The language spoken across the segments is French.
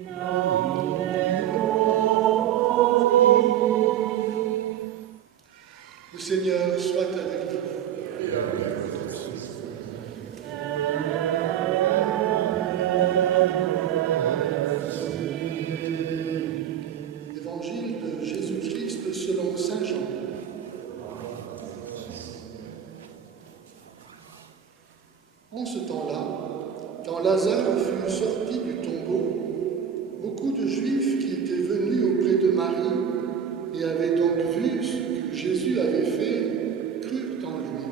Le Seigneur soit avec vous. Évangile de Jésus-Christ selon saint Jean. En ce temps-là, quand Lazare fut sorti du tombeau, beaucoup de Juifs qui étaient venus auprès de Marie et avaient donc vu ce que Jésus avait fait, crurent en lui.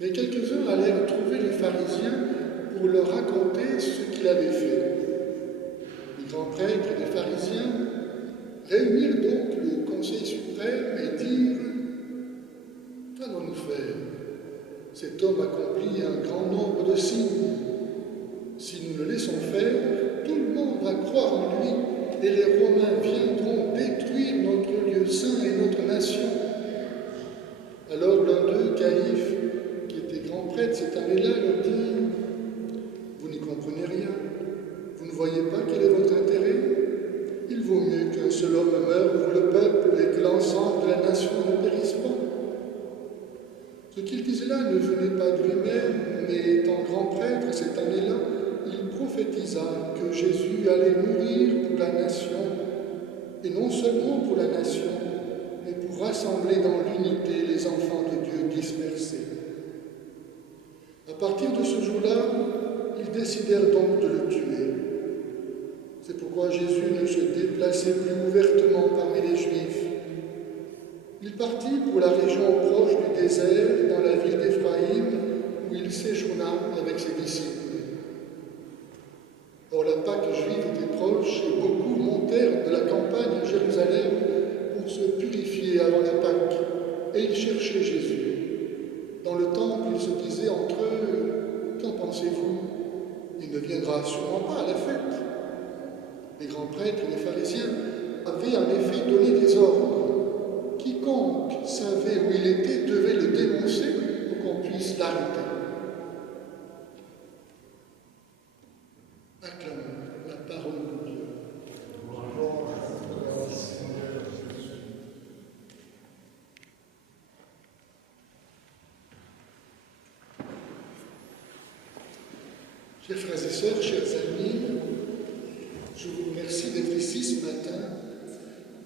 Mais quelques-uns allèrent trouver les pharisiens pour leur raconter ce qu'il avait fait. Les grands prêtres et les pharisiens réunirent donc le conseil suprême et dirent « Qu'allons-nous faire ? Cet homme accomplit un grand nombre de signes. Si nous le laissons faire, tout le monde va croire en lui et les Romains viendront détruire notre lieu saint et notre nation. » Alors l'un d'eux, Caïphe, qui était grand prêtre cette année-là, leur dit « Vous n'y comprenez rien. Vous ne voyez pas quel est votre intérêt ? Il vaut mieux qu'un seul homme meure pour le peuple et que l'ensemble de la nation ne périsse pas. » Ce qu'il disait là ne venait pas de lui-même, mais étant grand prêtre cette année-là, il prophétisa que Jésus allait mourir pour la nation, et non seulement pour la nation, mais pour rassembler dans l'unité les enfants de Dieu dispersés. À partir de ce jour-là, ils décidèrent donc de le tuer. C'est pourquoi Jésus ne se déplaçait plus ouvertement parmi les Juifs. Il partit pour la région proche du désert, dans la ville d'Éphraïm, où il séjourna avec ses disciples. Or, la Pâque juive était proche et beaucoup montèrent de la campagne à Jérusalem pour se purifier avant la Pâque, et ils cherchaient Jésus. Dans le temple, ils se disaient entre eux « Qu'en pensez-vous ? Il ne viendra sûrement pas à la fête. » Les grands prêtres et les pharisiens avaient en effet donné des ordres. Quiconque savait où il était devait le dénoncer pour qu'on puisse l'arrêter. Acclamons la parole de Dieu. Chers frères et sœurs, chers amis, je vous remercie d'être ici ce matin,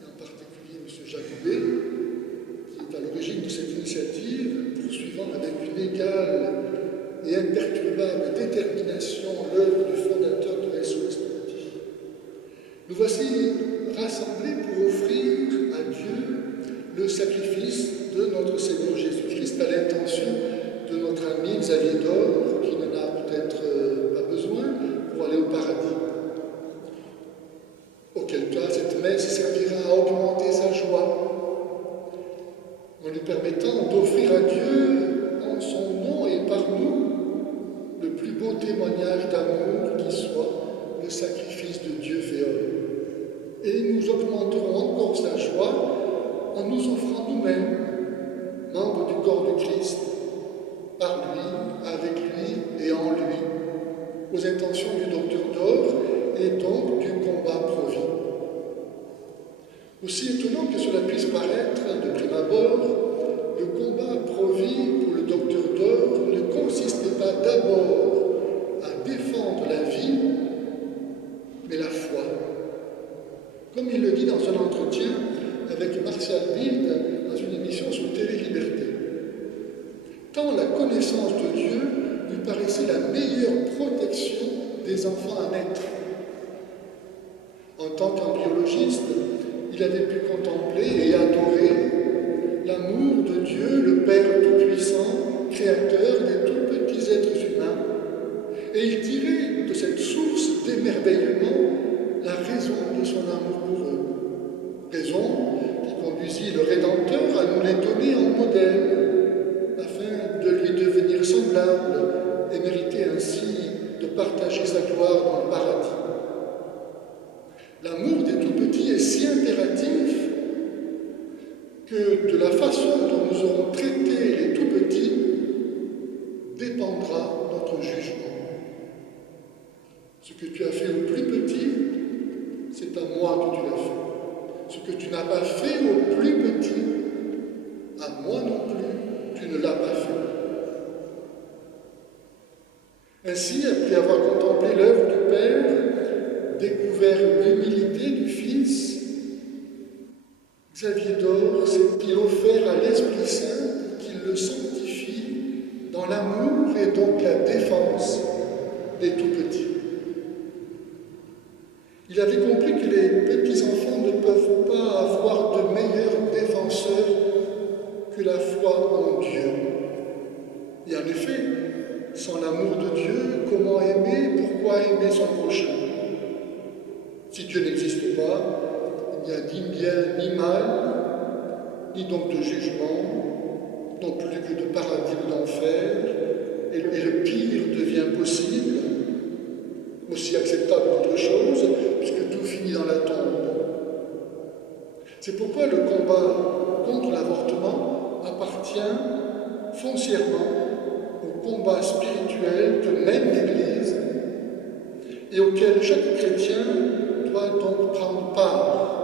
et en particulier M. Jacobet, qui est à l'origine de cette initiative, poursuivant avec une égale et imperturbable détermination l'œuvre du fondateur de SOS Torti. Nous voici rassemblés pour offrir à Dieu le sacrifice de notre Seigneur Jésus-Christ à l'intention de notre ami Xavier d'Or, qui n'en a peut-être pas besoin pour aller au paradis. Auquel cas, cette messe servira à augmenter sa joie, en lui permettant d'offrir à Dieu, en son nom et par nous, le plus beau témoignage d'amour qui soit le sacrifice de Dieu fait homme. Et nous augmenterons encore sa joie en nous offrant nous-mêmes, membres du corps du Christ, par lui, avec lui et en lui, aux intentions du docteur d'Or et donc du combat pro-vie. Aussi étonnant que cela puisse paraître de prime abord, le combat pro-vie pour le docteur d'Or ne consistait pas d'abord à défendre la vie, mais la foi. Comme il le dit dans un entretien avec Martial Bild dans une émission sur Télé-Liberté. Tant la connaissance de Dieu lui paraissait la meilleure protection des enfants à naître. En tant qu'embryologiste, il avait pu contempler et adorer l'amour de Dieu, le Père Tout-Puissant, Créateur des tout petits êtres humains. Et il tirait de cette source d'émerveillement la raison de son amour pour eux. Raison qui conduisit le Rédempteur à nous les donner en modèle, afin de lui devenir semblable et mériter ainsi de partager sa gloire dans le paradis. L'amour des tout-petits est si impératif que de la façon dont nous aurons traité les tout-petits dépendra notre jugement. Ce que tu as fait au plus petit, pas fait au plus petit, à moi non plus, tu ne l'as pas fait. Ainsi, après avoir contemplé l'œuvre du Père, découvert l'humilité du Fils, Xavier d'Or s'est-il offert à l'Esprit Saint pour qu'il le sanctifie dans l'amour et donc la défense des tout-petits. Il avait compris que les petits-enfants ne peuvent pas avoir de meilleurs défenseurs que la foi en Dieu. Et en effet, sans l'amour de Dieu, comment aimer? Pourquoi aimer son prochain? Si Dieu n'existe pas, il n'y a ni bien ni mal, ni donc de jugement, non plus que de paradis ou d'enfer, et le pire devient possible, aussi acceptable qu'autre chose, puisque tout finit dans la tombe. C'est pourquoi le combat contre l'avortement appartient foncièrement au combat spirituel que mène l'Église et auquel chaque chrétien doit donc prendre part.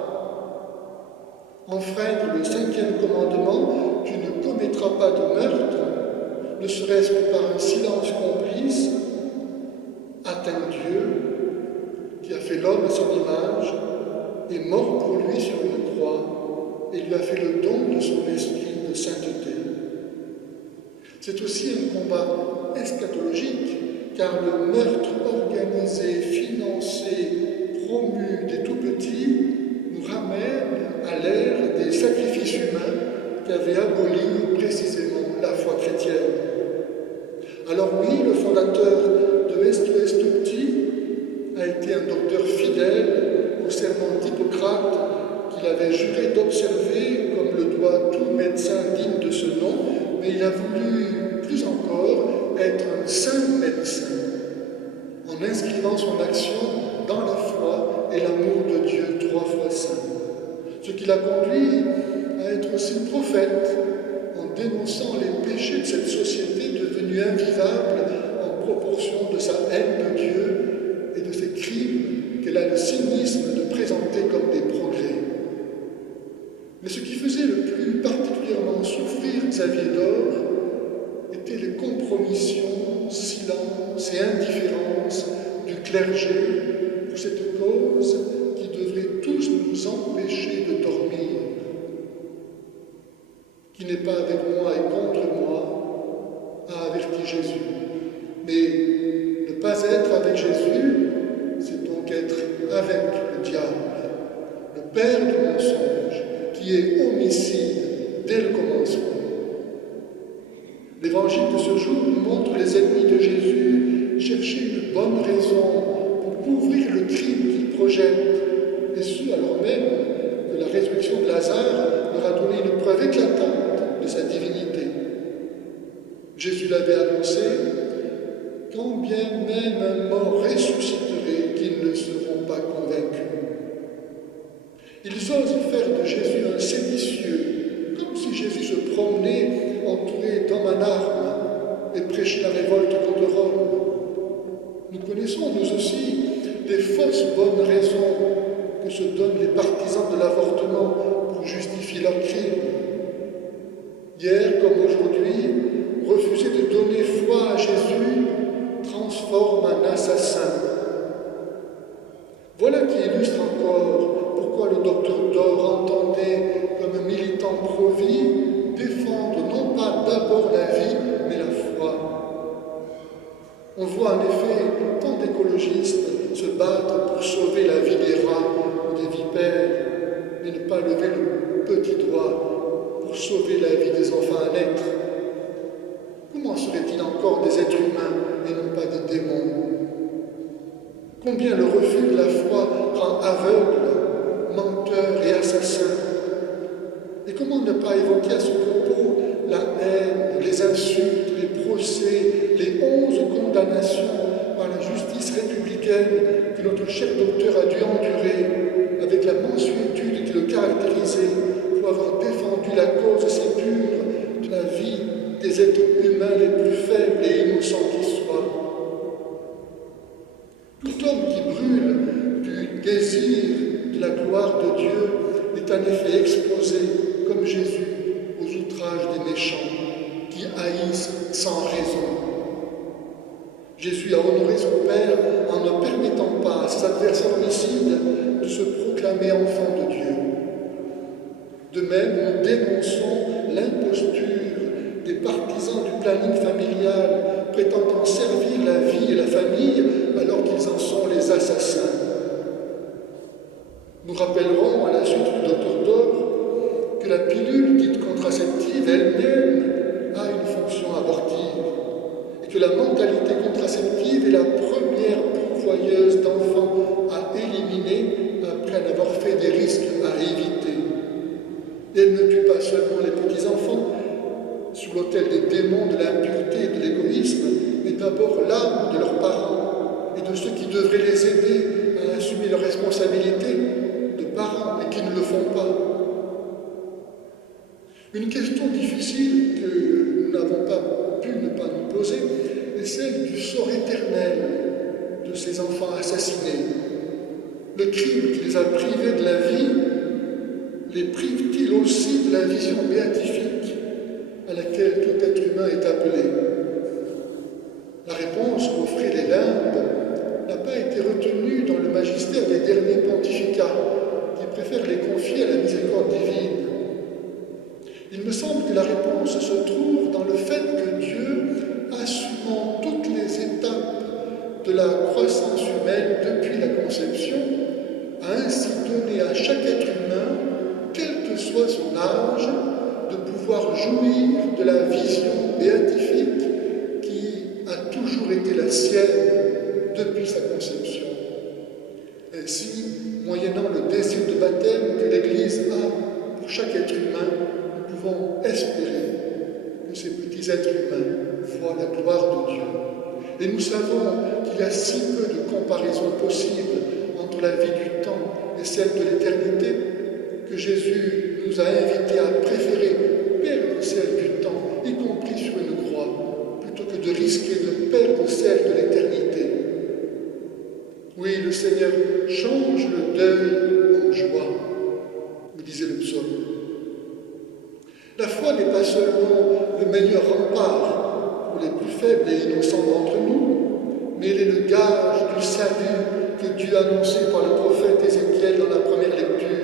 Enfreindre le 5e commandement, tu ne commettras pas de meurtre, ne serait-ce que par un silence complice, atteint Dieu, qui a fait l'homme à son image, est mort pour lui sur une croix et lui a fait le don de son esprit de sainteté. C'est aussi un combat eschatologique, car le meurtre organisé, financé, promu des tout-petits nous ramène à l'ère des sacrifices humains qu'avait aboli précisément la foi chrétienne. Alors oui, le fondateur de Esto Est Tutti a été un docteur fidèle au serment d'Hippocrate qu'il avait juré d'observer comme le doit tout médecin digne de ce nom, mais il a voulu, plus encore, être un saint médecin, en inscrivant son action dans la foi et l'amour de Dieu 3 fois saint. Ce qui l'a conduit à être aussi prophète, en dénonçant les péchés de cette société devenue invivable en proportion de sa haine de Dieu et de ses crimes qu'elle a le cynisme de présenter comme des progrès. Mais ce qui faisait le plus particulièrement souffrir Xavier d'Or étaient les compromissions, silence et indifférence du clergé pour cette cause qui devrait tous nous empêcher de dormir. Qui n'est pas avec moi et contre moi, a averti Jésus. Mais ne pas être avec Jésus, c'est donc être avec le diable, le père du mensonge, qui est homicide dès le commencement. L'évangile de ce jour nous montre les ennemis de Jésus chercher une bonne raison pour couvrir le crime qu'ils projettent, et ce alors même que la résurrection de Lazare leur a donné une preuve éclatante de sa divinité. Jésus l'avait annoncé, quand bien même un mort ressusciterait, qu'ils ne seront pas convaincus. Ils osent faire de Jésus un séditieux, comme si Jésus se promenait entouré d'hommes en armes et prêchait la révolte contre Rome. Nous connaissons, nous aussi, des fausses bonnes raisons que se donnent les partisans de l'avortement pour justifier leurs crimes. Hier comme aujourd'hui, refuser de donner foi à Jésus transforme un assassin. Voilà qui illustre encore pourquoi le docteur d'Or entendait, comme un militant pro-vie, défendre non pas d'abord la vie, mais la foi. On voit en effet tant d'écologistes se battre pour sauver la vie des rats ou des vipères, mais ne pas lever le petit doigt pour sauver la vie des enfants à naître. Comment serait-il encore des êtres humains et non pas des démons? Combien le refus de la foi rend aveugle, menteur et assassin? Et comment ne pas évoquer à ce propos la haine, les insultes, les procès, les 11 condamnations par la justice républicaine que notre cher docteur a dû endurer avec la mansuétude qui le caractérisait pour avoir défendu la cause si pure de la vie des êtres humains les plus faibles et innocents qui soient. Tout homme qui brûle du désir de la gloire de Dieu est en effet exposé, comme Jésus, aux outrages des méchants qui haïssent sans raison. Jésus a honoré son Père en ne permettant pas à ses adversaires homicides de se proclamer enfants de Dieu. De même, nous dénonçons l'imposture des partisans du planning familial prétendant servir la vie et la famille alors qu'ils en sont les assassins. Nous rappellerons à la suite du Dr Dor que la pilule dite contraceptive elle-même a une fonction abortive et que la mentalité contraceptive est la première pourvoyeuse d'enfants à éliminer après en avoir fait des risques à éviter. Elle ne tue pas seulement les petits-enfants sous l'autel des démons de l'impureté et de l'égoïsme, mais d'abord l'âme de leurs parents et de ceux qui devraient les aider à assumer leurs responsabilités de parents et qui ne le font pas. Une question difficile que nous n'avons pas pu ne pas nous poser est celle du sort éternel de ces enfants assassinés. Le crime qui les a privés de la vie les prive-t-il aussi de la vision béatifique à laquelle tout être humain est appelé? La réponse qu'offraient les limbes n'a pas été retenue dans le magistère des derniers pontificats, qui préfèrent les confier à la miséricorde divine. Il me semble que la réponse se trouve dans le fait que Dieu, assumant toutes les étapes de la croissance humaine depuis la conception, a ainsi donné à chaque être humain, quel que soit son âge, de pouvoir jouir de la vision béatifique qui a toujours été la sienne depuis sa conception. Ainsi, moyennant le désir de baptême que l'Église a pour chaque être humain, nous pouvons espérer que ces petits êtres humains voient la gloire de Dieu. Et nous savons qu'il y a si peu de comparaison possible entre la vie du temps et celle de l'éternité, que Jésus nous a invités à préférer perdre celle du temps, y compris sur une croix, plutôt que de risquer de perdre celle de l'éternité. Oui, le Seigneur change le deuil en joie, me disait le psaume. La foi n'est pas seulement le meilleur rempart pour les plus faibles et innocents d'entre nous, mais elle est le gage du salut que Dieu a annoncé par le prophète Ézéchiel dans la première lecture.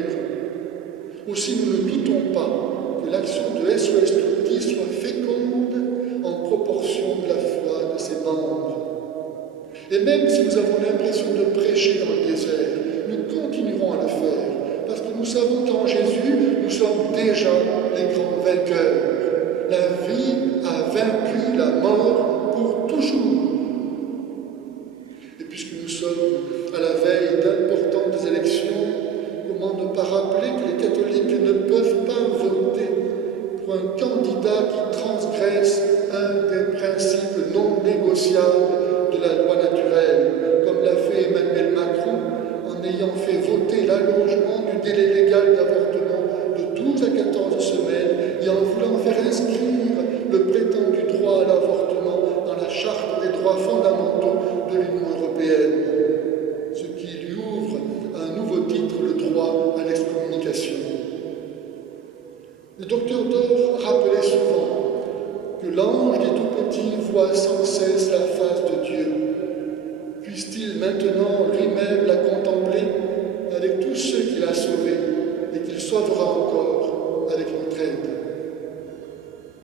Aussi, nous ne doutons pas que l'action de SOS Tutti soit féconde en proportion de la foi de ses membres. Et même si nous avons l'impression de prêcher dans le désert, nous continuerons à le faire, parce que nous savons qu'en Jésus, nous sommes déjà les grands vainqueurs. La vie a vaincu la mort pour toujours. Et puisque nous sommes à la veille d'importantes élections, comment ne pas rappeler que les catholiques ne peuvent pas voter pour un candidat qui transgresse un des principes non négociables de la loi naturelle, comme l'a fait Emmanuel Macron en ayant fait voter l'allongement du délai légal d'avortement de 12 à 14 semaines et en voulant faire inscrire le prétendu droit à l'avortement dans la charte des droits fondamentaux de l'Union européenne, ce qui lui ouvre un nouveau titre, le droit à l'excommunication. Le docteur Dor rappelait souvent que l'ange des tout-petits voit sans cesse la face de Dieu. Puisse-t-il maintenant lui-même la contempler avec tous ceux qu'il a sauvés et qu'il sauvera encore